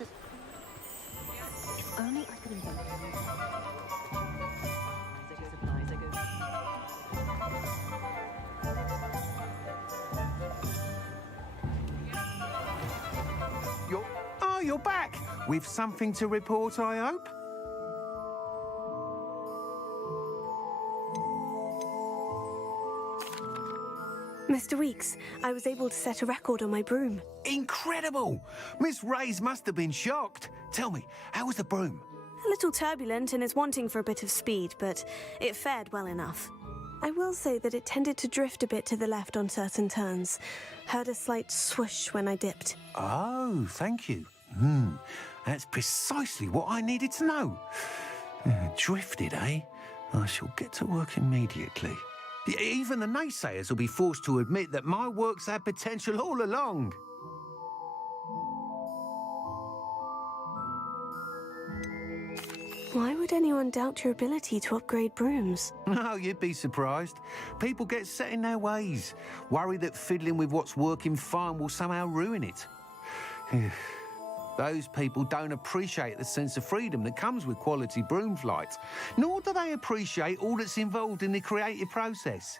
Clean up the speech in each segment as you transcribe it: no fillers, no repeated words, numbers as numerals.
If only I could invent You're back! With something to report, I hope? Mr. Weeks, I was able to set a record on my broom. Incredible! Miss Ray's must have been shocked. Tell me, how was the broom? A little turbulent and is wanting for a bit of speed, but it fared well enough. I will say that it tended to drift a bit to the left on certain turns. Heard a slight swoosh when I dipped. Oh, thank you. That's precisely what I needed to know. Drifted, eh? I shall get to work immediately. Even the naysayers will be forced to admit that my work's had potential all along. Why would anyone doubt your ability to upgrade brooms? No, you'd be surprised. People get set in their ways, worry that fiddling with what's working fine will somehow ruin it. Those people don't appreciate the sense of freedom that comes with quality broom flight, nor do they appreciate all that's involved in the creative process.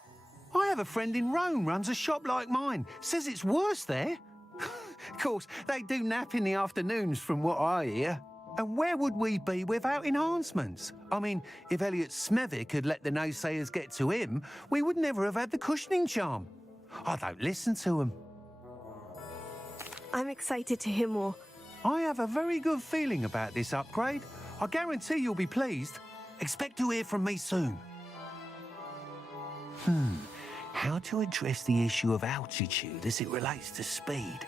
I have a friend in Rome runs a shop like mine, says it's worse there. Of course, they do nap in the afternoons from what I hear. And where would we be without enhancements? I mean, if Elliot Smethwick had let the naysayers get to him, we would never have had the cushioning charm. I don't listen to them. I'm excited to hear more. I have a very good feeling about this upgrade. I guarantee you'll be pleased. Expect to hear from me soon. How to address the issue of altitude as it relates to speed?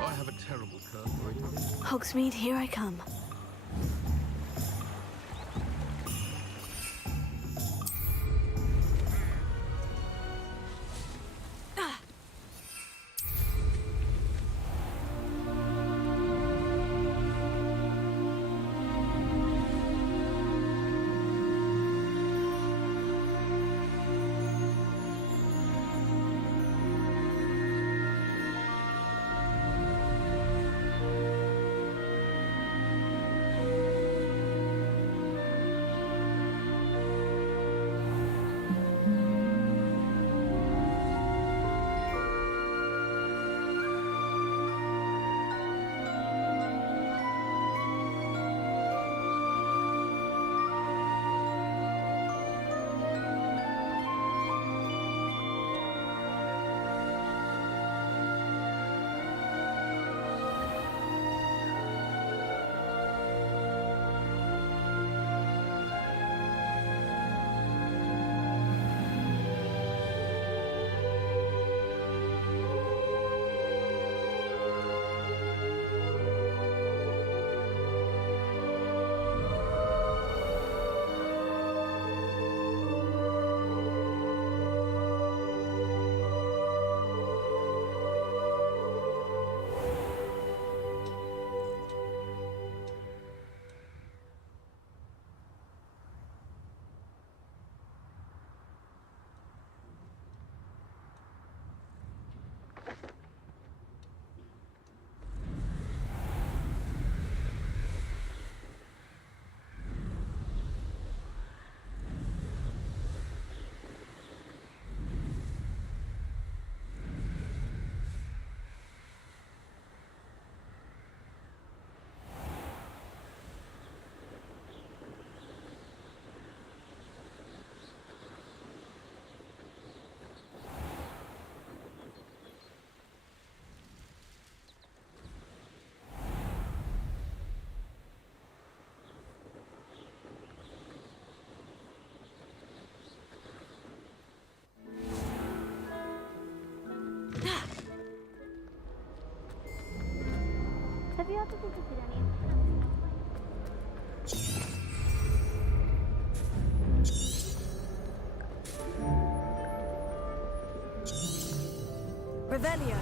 I have a terrible curse for it. Hogsmeade, here I come. Have you ever visited any of Revelio.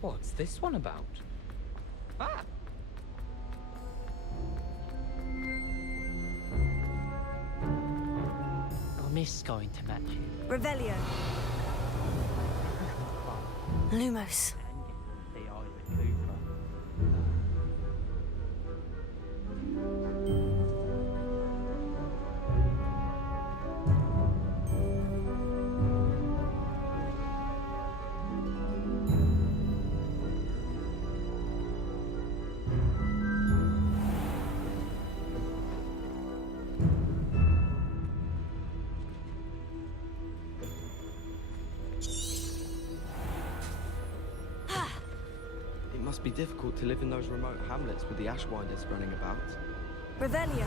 What's this one about? Ah! I miss going to matches. Revelio. Lumos. And getting to see Isaac Cooper. It must be difficult to live in those remote hamlets with the Ashwinders running about. Revelio.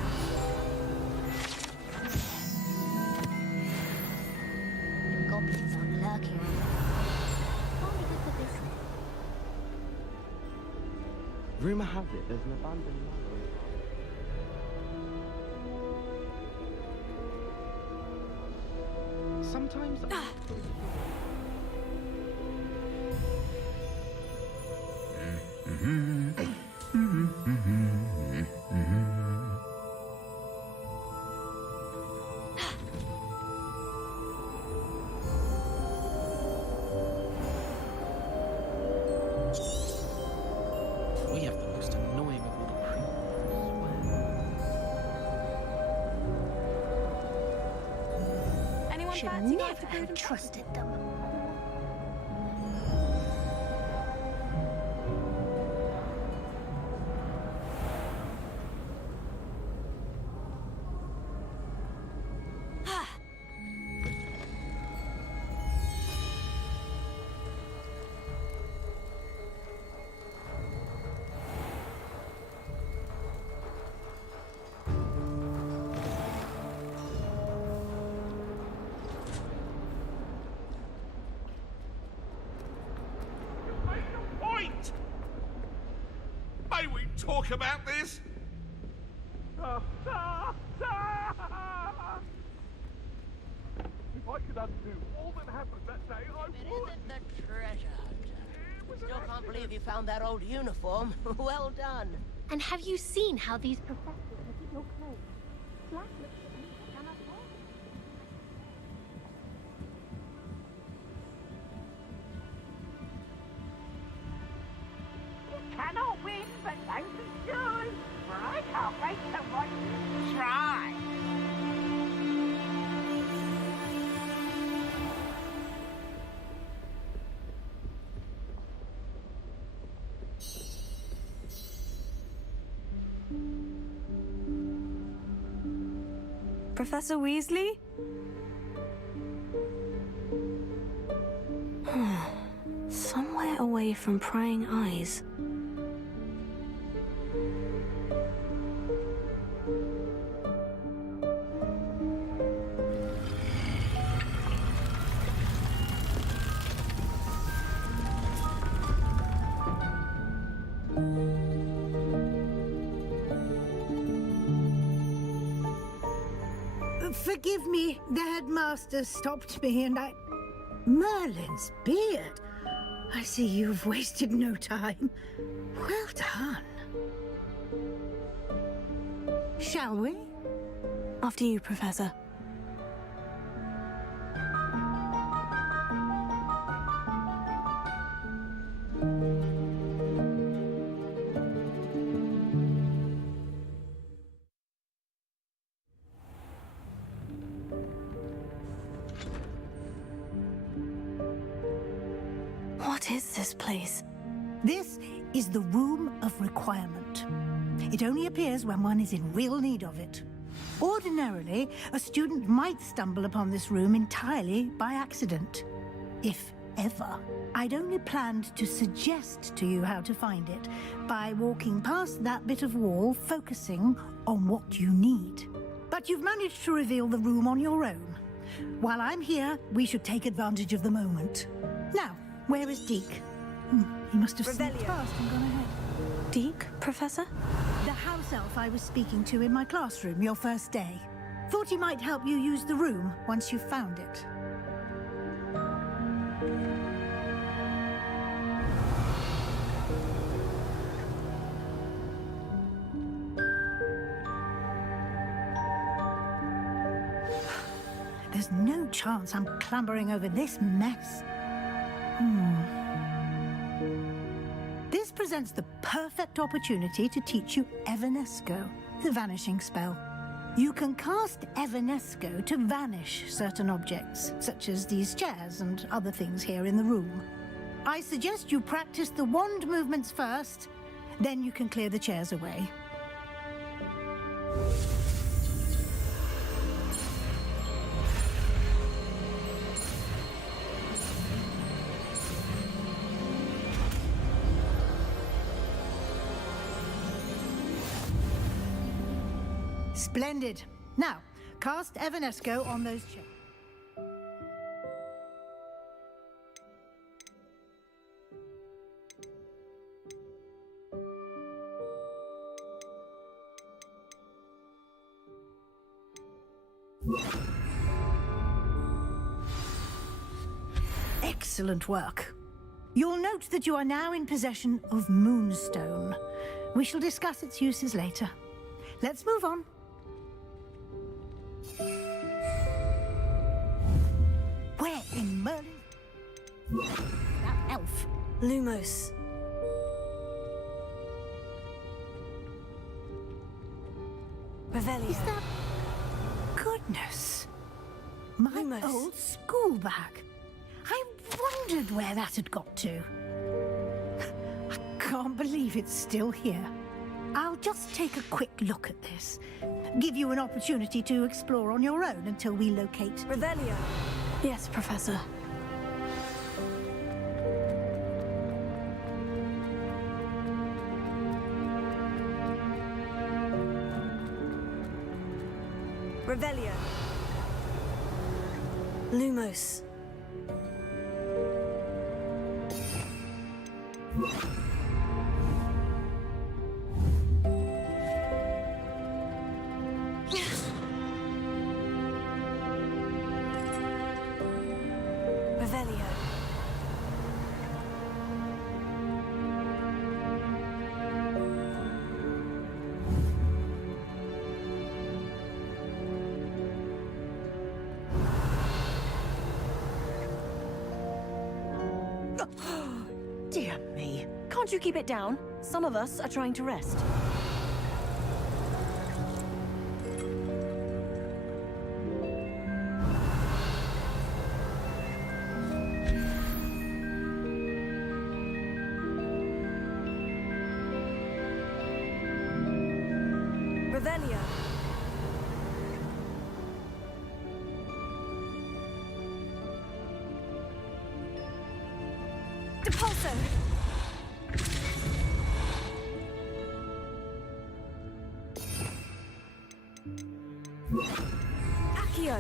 The goblins are lurking around? Only good for business. Rumour has it there's an abandoned manor. Sometimes We have the most annoying of all the creatures. Anyone Should fancy never going to have Brood? trusted them. Point! May we talk about this? If I could undo all that happened that day, I It would. isn't the treasure hunter. Still can't believe you found that old uniform. Well done. And have you seen how these professors look at your clothes? Black looks at me and I'm wrong. You cannot win, but don't be sure. For I can't wait to watch you try. Professor Weasley? Somewhere away from prying eyes. Forgive me, the headmaster stopped me and I... Merlin's beard. I see you've wasted no time. Well done. Shall we? After you, Professor. What is this place? This is the Room of Requirement. It only appears when one is in real need of it. Ordinarily, a student might stumble upon this room entirely by accident. If ever. I'd only planned to suggest to you how to find it by walking past that bit of wall, focusing on what you need. But you've managed to reveal the room on your own. While I'm here, we should take advantage of the moment. Now, where is Deke? He must have sneaked past and gone ahead. Deke, Professor? The house elf I was speaking to in my classroom your first day. Thought he might help you use the room once you've found it. There's no chance I'm clambering over this mess. This presents the perfect opportunity to teach you Evanesco, the vanishing spell. You can cast Evanesco to vanish certain objects, such as these chairs and other things here in the room. I suggest you practice the wand movements first, then you can clear the chairs away. Splendid. Now, cast Evanesco on those chairs. Excellent work. You'll note that you are now in possession of Moonstone. We shall discuss its uses later. Let's move on. Where in Merlin? That elf. Lumos. Revelio. Is that... Goodness. My Lumos. old school bag. I wondered where that had got to. I can't believe it's still here. I'll just take a quick look at this. Give you an opportunity to explore on your own until we locate... Revelio. Yes, Professor. Revelio. Lumos. Revelio. Dear me. Can't you keep it down? Some of us are trying to rest. Revelio. Depulso. Accio.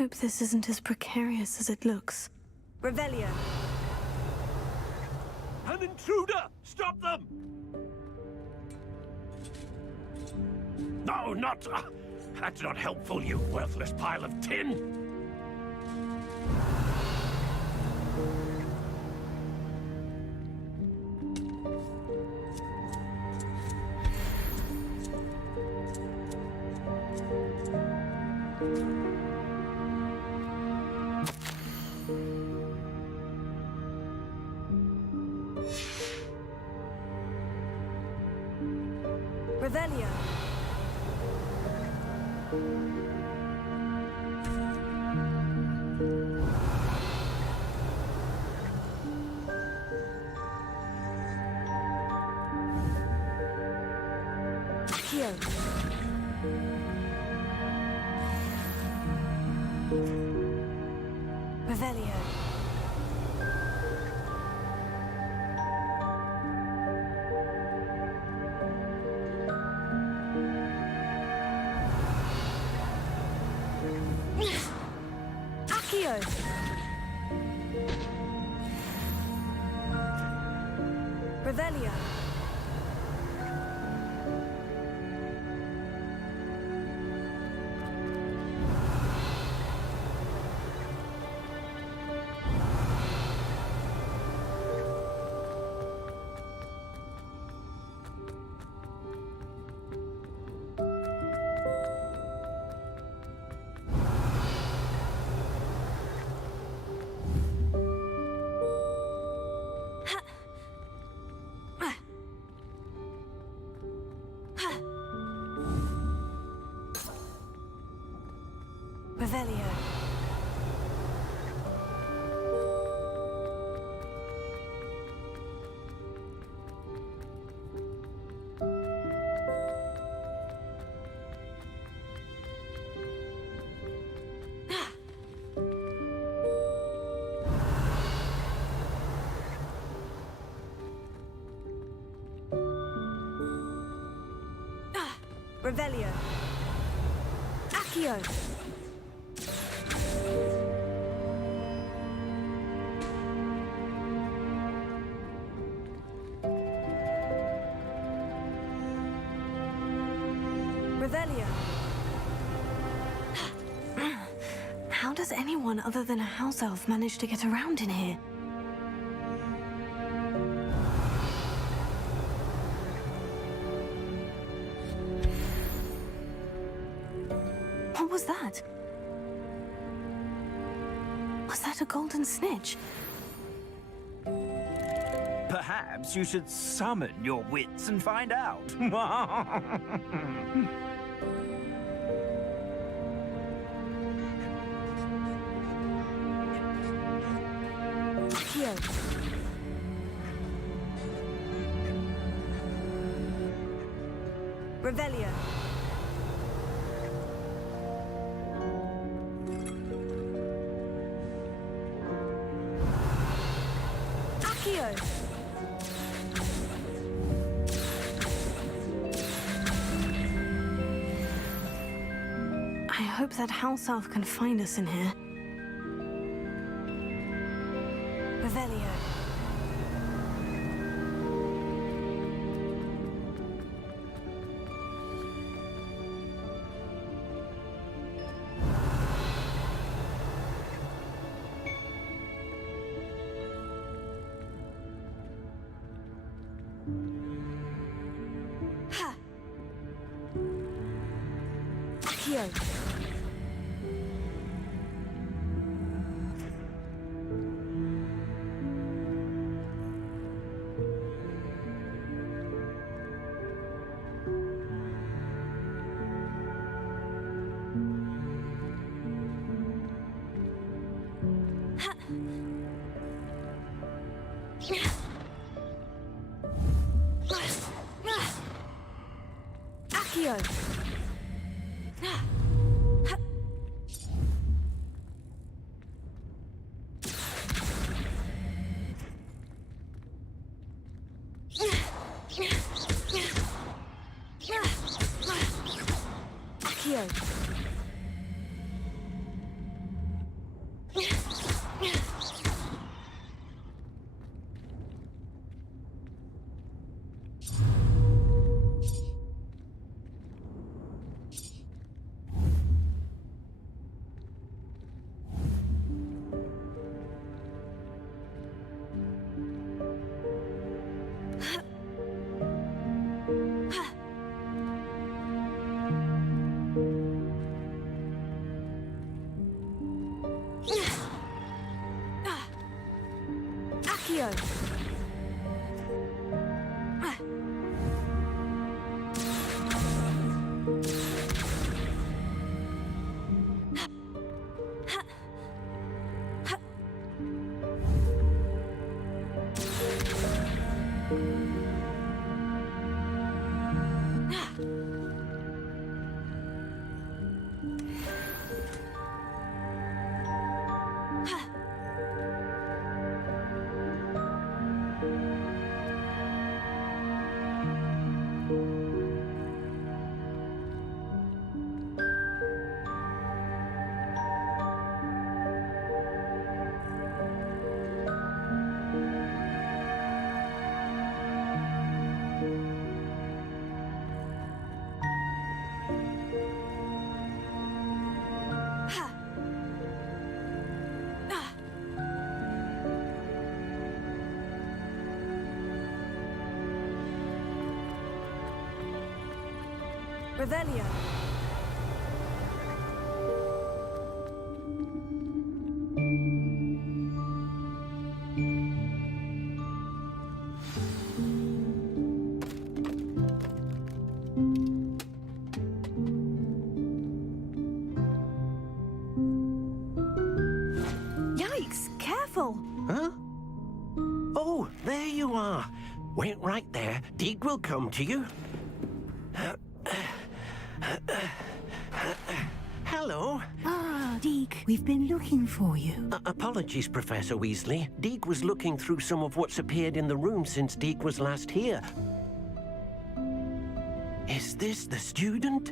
hope this isn't as precarious as it looks. Revelio. An intruder! Stop them! No, not... that's not helpful, you worthless pile of tin! Revelio. Accio. Revelio. Accio. Revelio. Revelio. Revelio. Accio. Revelio. How does anyone other than a house elf manage to get around in here? What was that? Was that a golden snitch? Perhaps you should summon your wits and find out. Accio. Revelio. Accio. I hope that house elf can find us in here. Revelio. Ha. Accio. Accio. Accio. Accio. Revelio. Yikes! Careful! Huh? Oh, there you are. Wait right there. Deke will come to you. Hello. Ah, Deke, we've been looking for you. Apologies, Professor Weasley. Deke was looking through some of what's appeared in the room since Deke was last here. Is this the student?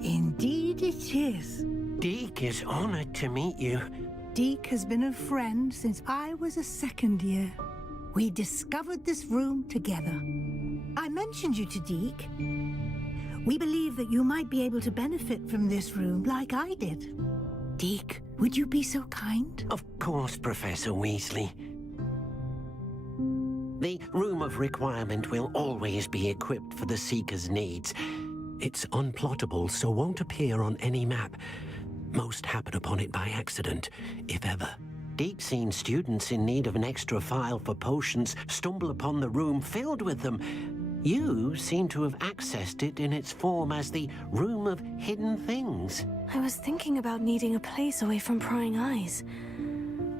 Indeed it is. Deke is honored to meet you. Deke has been a friend since I was a second year. We discovered this room together. I mentioned you to Deke. We believe that you might be able to benefit from this room like I did. Deke, would you be so kind? Of course, Professor Weasley. The Room of Requirement will always be equipped for the Seeker's needs. It's unplottable, so won't appear on any map. Most happen upon it by accident, if ever. Deke's seen students in need of an extra file for potions stumble upon the room filled with them. You seem to have accessed it in its form as the Room of Hidden Things. I was thinking about needing a place away from prying eyes.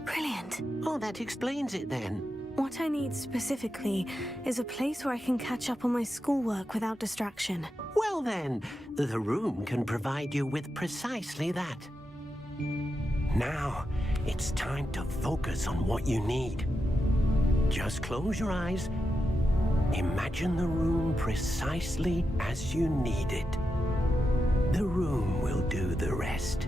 Brilliant. Oh, that explains it then. What I need specifically is a place where I can catch up on my schoolwork without distraction. Well then, the room can provide you with precisely that. Now, it's time to focus on what you need. Just close your eyes. Imagine the room precisely as you need it. The room will do the rest.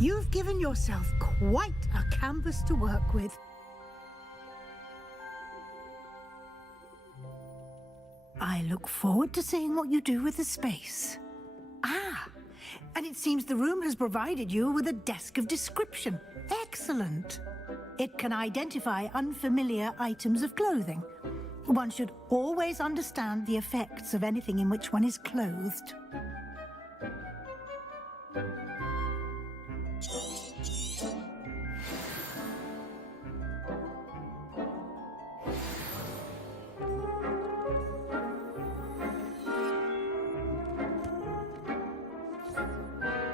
You've given yourself quite a canvas to work with. I look forward to seeing what you do with the space. Ah, and it seems the room has provided you with a desk of description. Excellent. It can identify unfamiliar items of clothing. One should always understand the effects of anything in which one is clothed.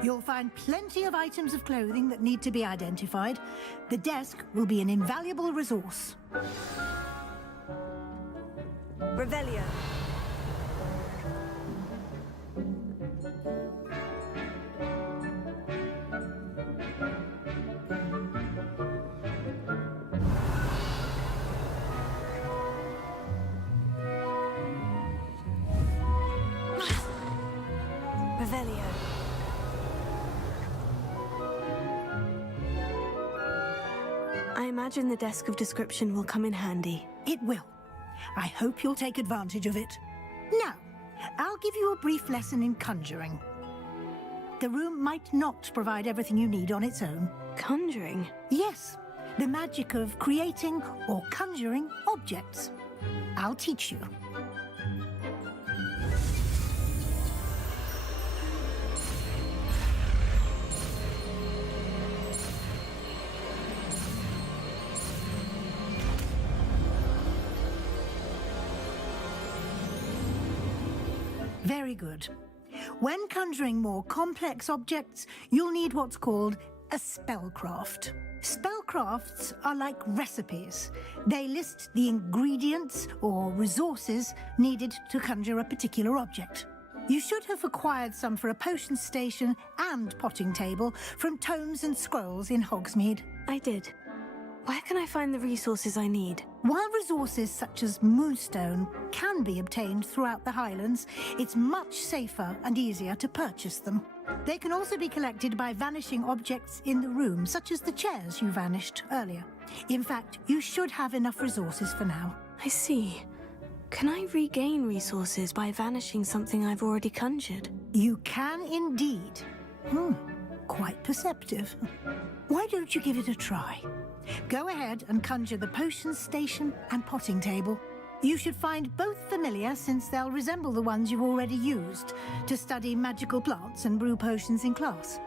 You'll find plenty of items of clothing that need to be identified. The desk will be an invaluable resource. Revelio. Revelio. I imagine the desk of description will come in handy. It will. I hope you'll take advantage of it. Now, I'll give you a brief lesson in conjuring. The room might not provide everything you need on its own. Conjuring? Yes, the magic of creating or conjuring objects. I'll teach you. Very good. When conjuring more complex objects, you'll need what's called a spellcraft. Spellcrafts are like recipes. They list the ingredients or resources needed to conjure a particular object. You should have acquired some for a potion station and potting table from tomes and scrolls in Hogsmeade. I did. Where can I find the resources I need? While resources such as moonstone can be obtained throughout the Highlands, it's much safer and easier to purchase them. They can also be collected by vanishing objects in the room, such as the chairs you vanished earlier. In fact, you should have enough resources for now. I see. Can I regain resources by vanishing something I've already conjured? You can indeed. Quite perceptive. Why don't you give it a try? Go ahead and conjure the potion station and potting table. You should find both familiar, since they'll resemble the ones you've already used to study magical plants and brew potions in class.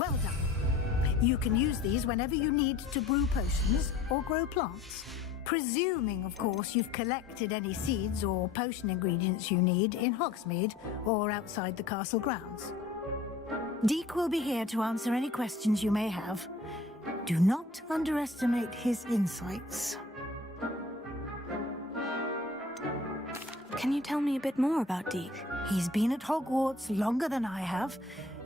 Well done. You can use these whenever you need to brew potions or grow plants. Presuming, of course, you've collected any seeds or potion ingredients you need in Hogsmeade or outside the castle grounds. Deek will be here to answer any questions you may have. Do not underestimate his insights. Can you tell me a bit more about Deek? He's been at Hogwarts longer than I have,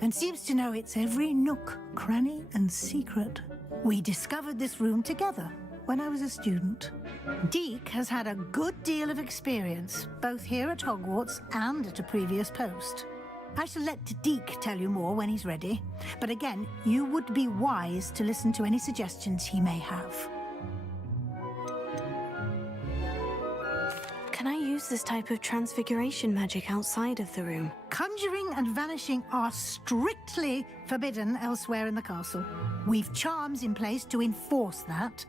and seems to know its every nook, cranny, and secret. We discovered this room together when I was a student. Deek has had a good deal of experience, both here at Hogwarts and at a previous post. I shall let Deke tell you more when he's ready. But again, you would be wise to listen to any suggestions he may have. Can I use this type of transfiguration magic outside of the room? Conjuring and vanishing are strictly forbidden elsewhere in the castle. We've charms in place to enforce that.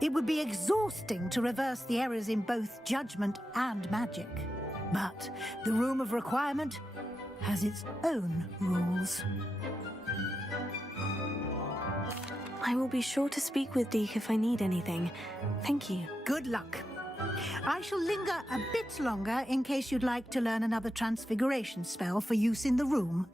It would be exhausting to reverse the errors in both judgment and magic. But the Room of Requirement has its own rules. I will be sure to speak with Deke if I need anything. Thank you. Good luck. I shall linger a bit longer in case you'd like to learn another transfiguration spell for use in the room.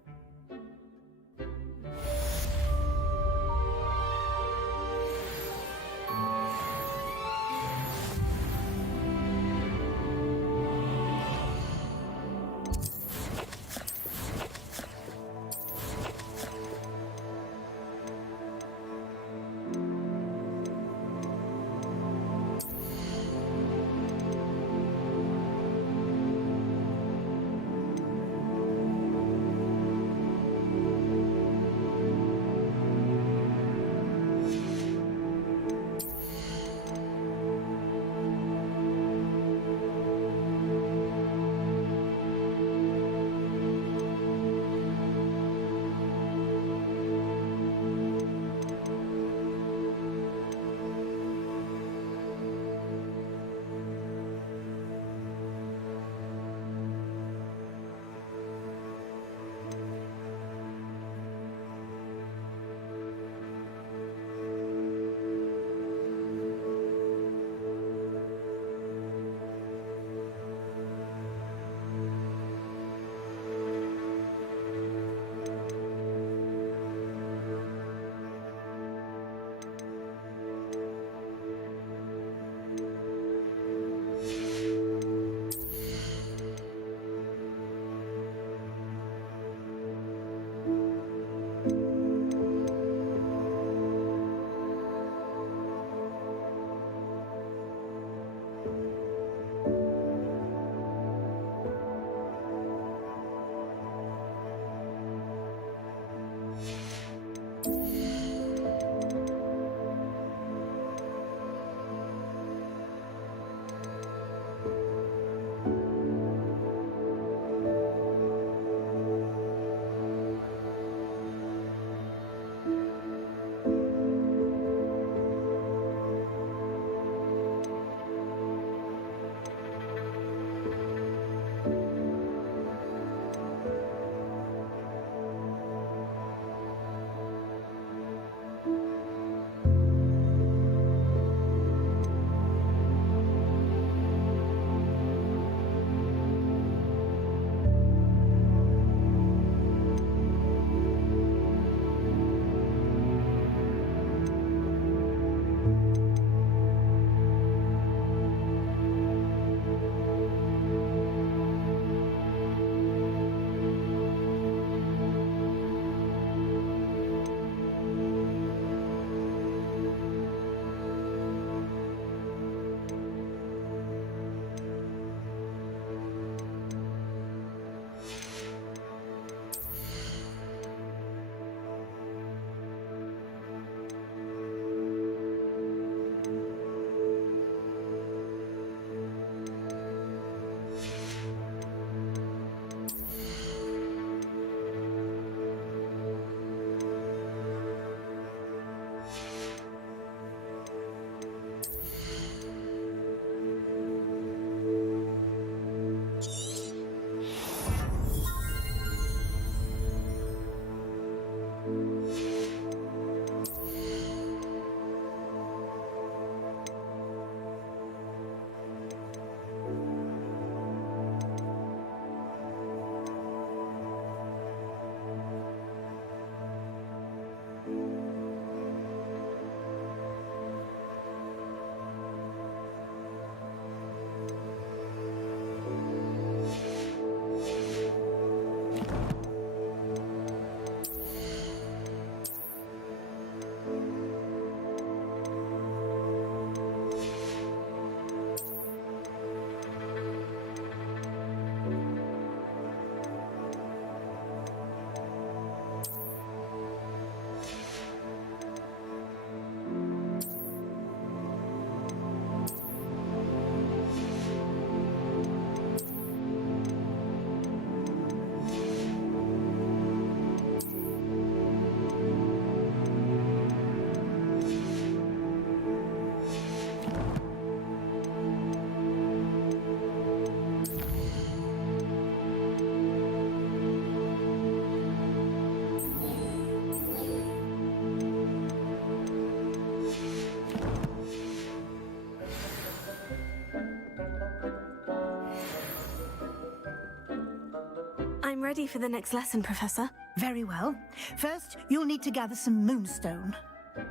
I'm ready for the next lesson, Professor. Very well. First, you'll need to gather some moonstone.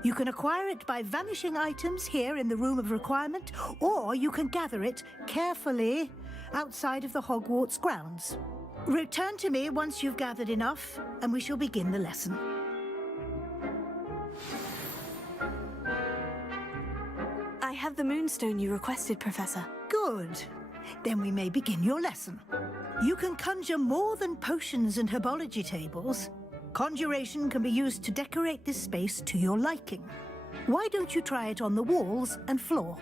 You can acquire it by vanishing items here in the Room of Requirement, or you can gather it carefully outside of the Hogwarts grounds. Return to me once you've gathered enough, and we shall begin the lesson. I have the moonstone you requested, Professor. Good. Then we may begin your lesson. You can conjure more than potions and herbology tables. Conjuration can be used to decorate this space to your liking. Why don't you try it on the walls and floor?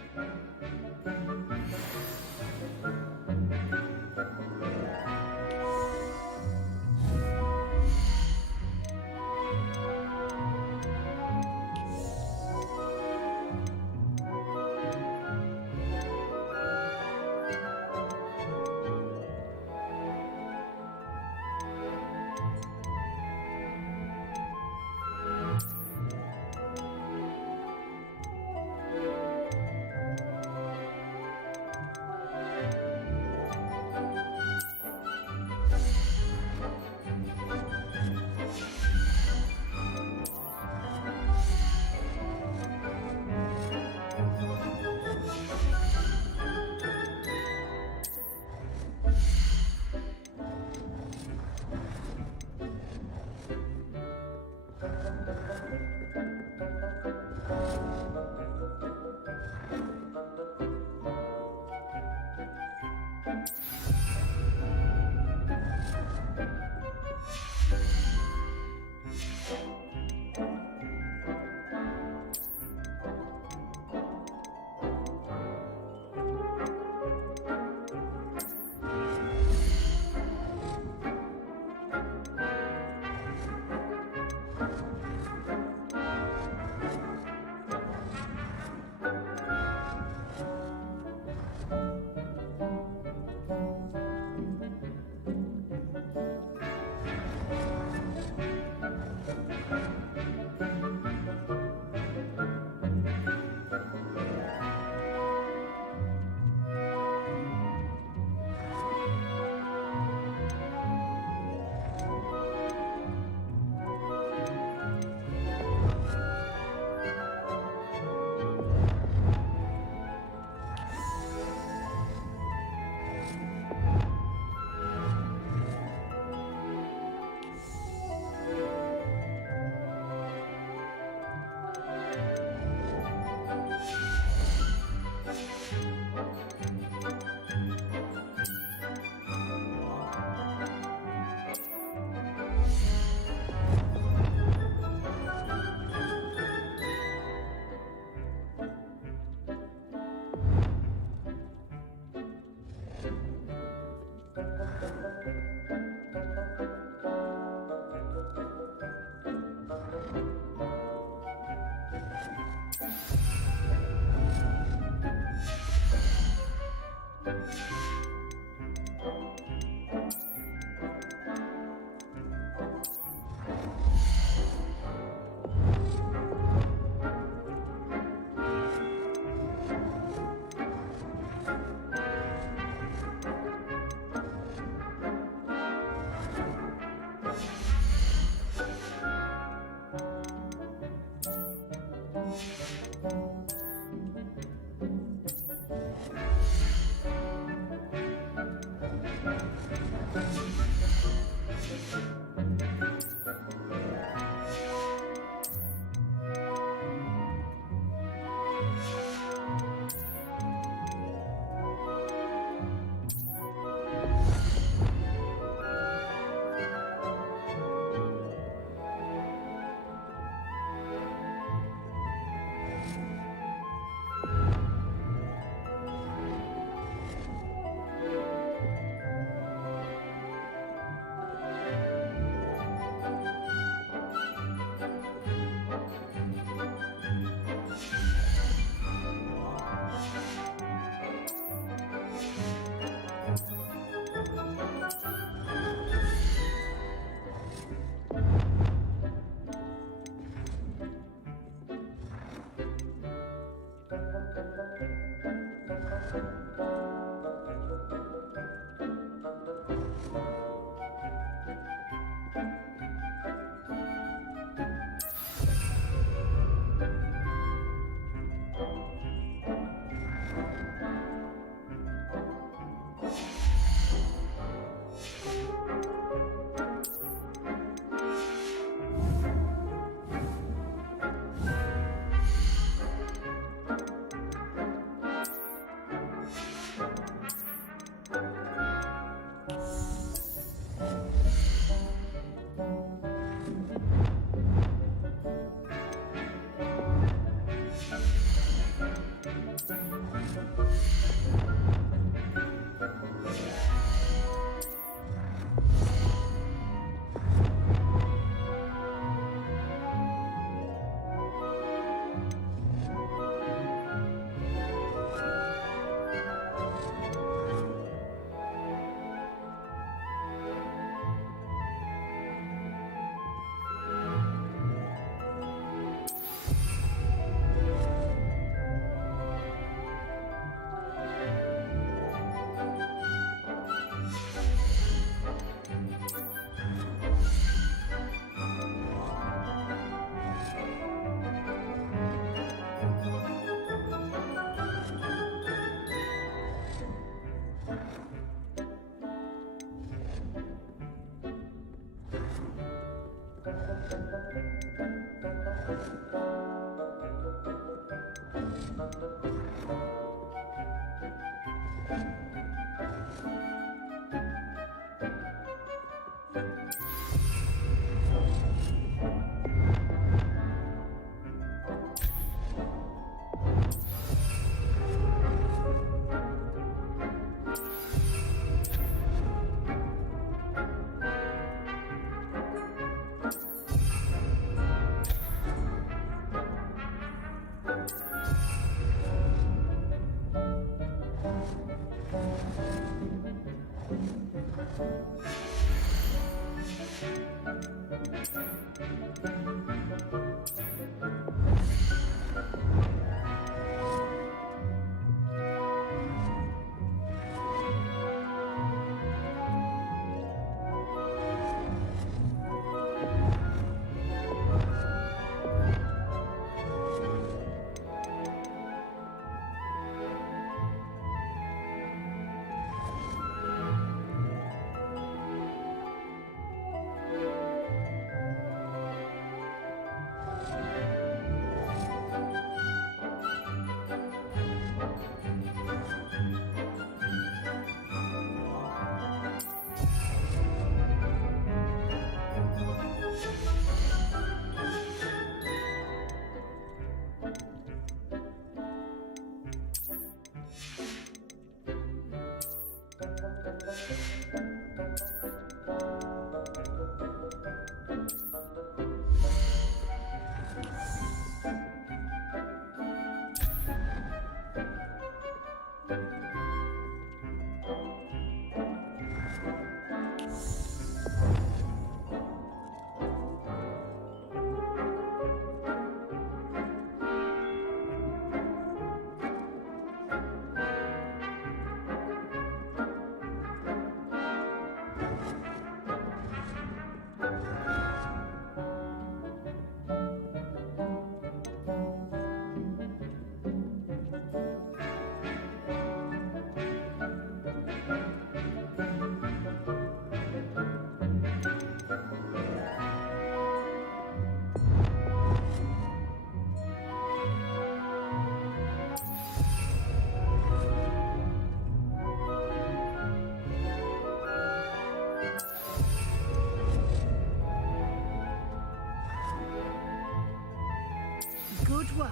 Good work.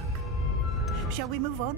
Shall we move on?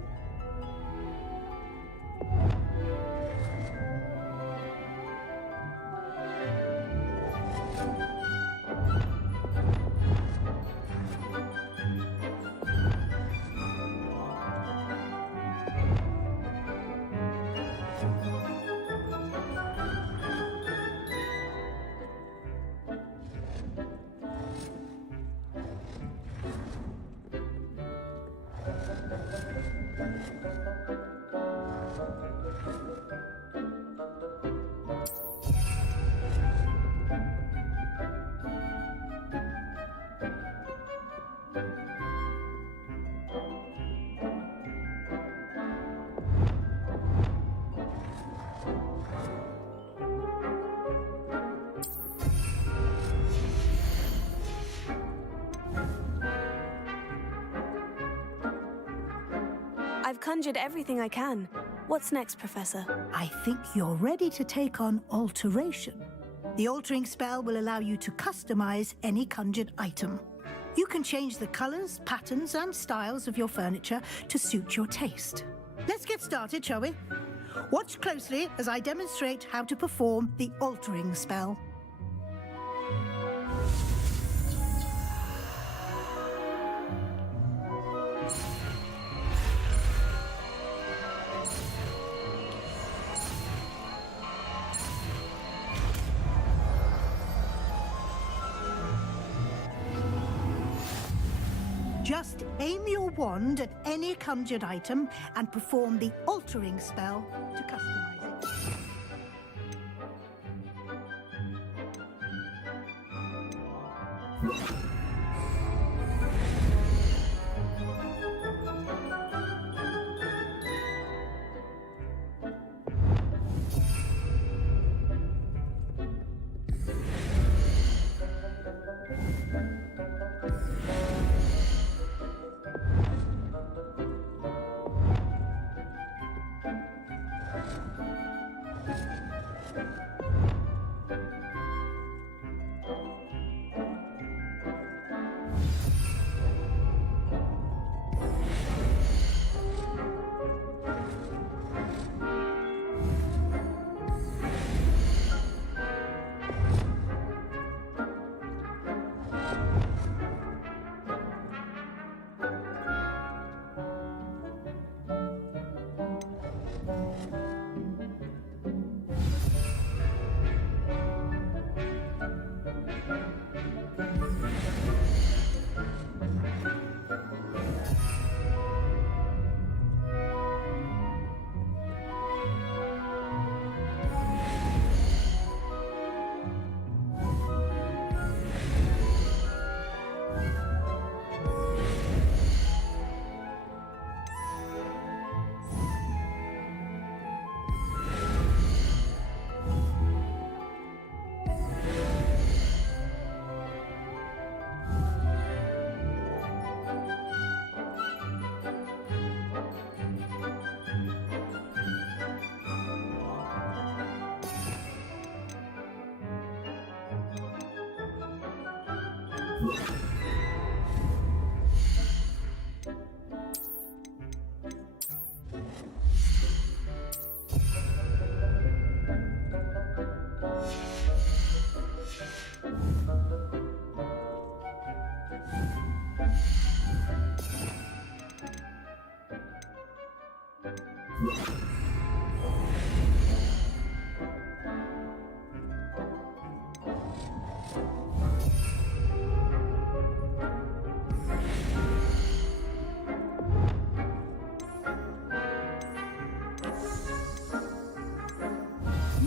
I've conjured everything I can. What's next, Professor? I think you're ready to take on alteration. The altering spell will allow you to customize any conjured item. You can change the colors, patterns, and styles of your furniture to suit your taste. Let's get started, shall we? Watch closely as I demonstrate how to perform the altering spell. Just aim your wand at any conjured item and perform the altering spell to customize it.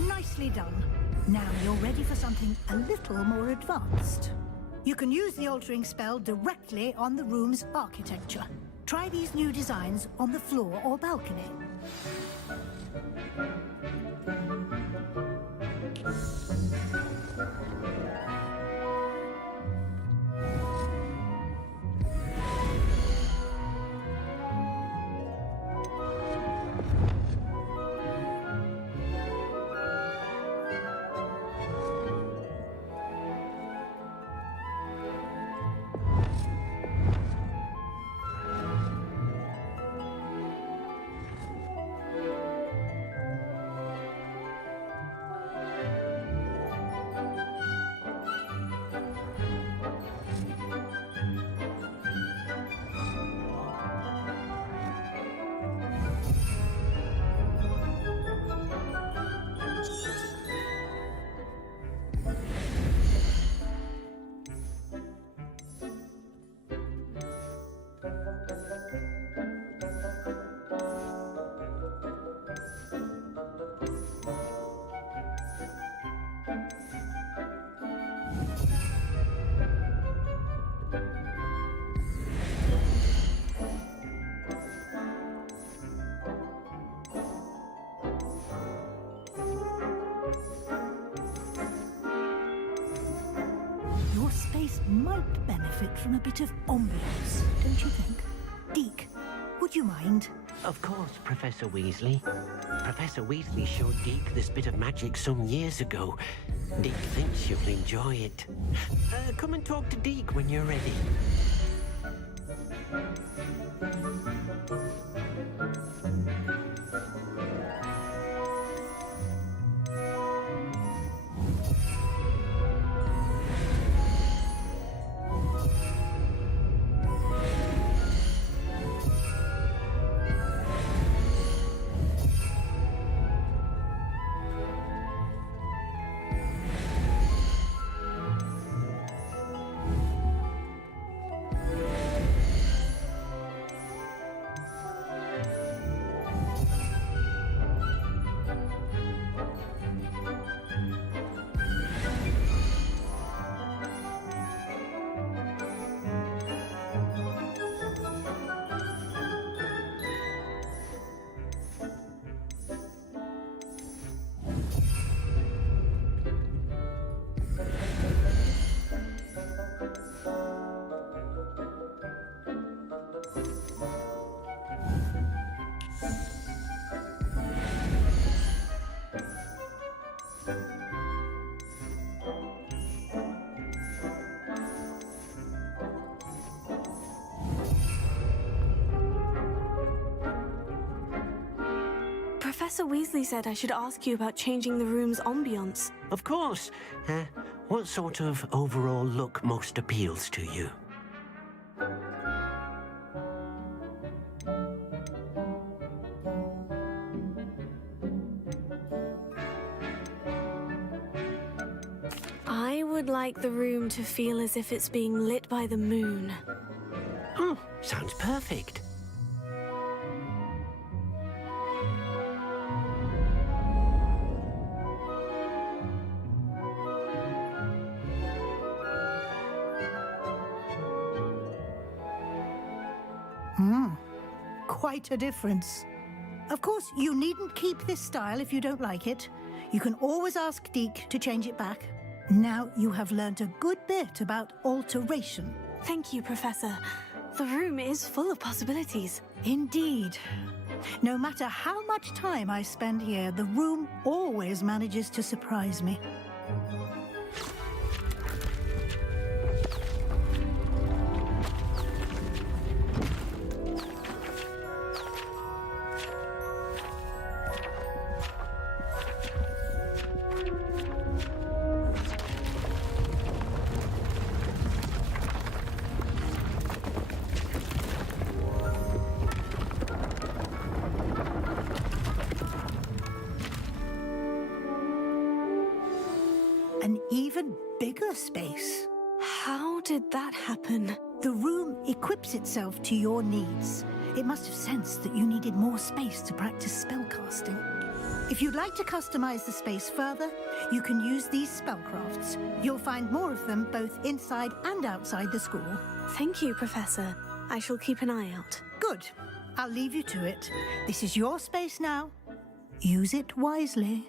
Nicely done. Now you're ready for something a little more advanced. You can use the altering spell directly on the room's architecture. Try these new designs on the floor or balcony. Your space might benefit from a bit of ambience, don't you think? Deke, would you mind? Of course, Professor Weasley. Professor Weasley showed Deke this bit of magic some years ago. Deke thinks you'll enjoy it. Come and talk to Deke when you're ready. Professor Weasley said I should ask you about changing the room's ambiance. Of course. What sort of overall look most appeals to you? I would like the room to feel as if it's being lit by the moon. Oh, sounds perfect. Quite a difference. Of course, you needn't keep this style if you don't like it. You can always ask Deke to change it back. Now you have learnt a good bit about alteration. Thank you, Professor. The room is full of possibilities. Indeed. No matter how much time I spend here, the room always manages to surprise me. An even bigger space. How did that happen? The room equips itself to your needs. It must have sensed that you needed more space to practice spellcasting. If you'd like to customize the space further, you can use these spellcrafts. You'll find more of them both inside and outside the school. Thank you, Professor. I shall keep an eye out. Good. I'll leave you to it. This is your space now. Use it wisely.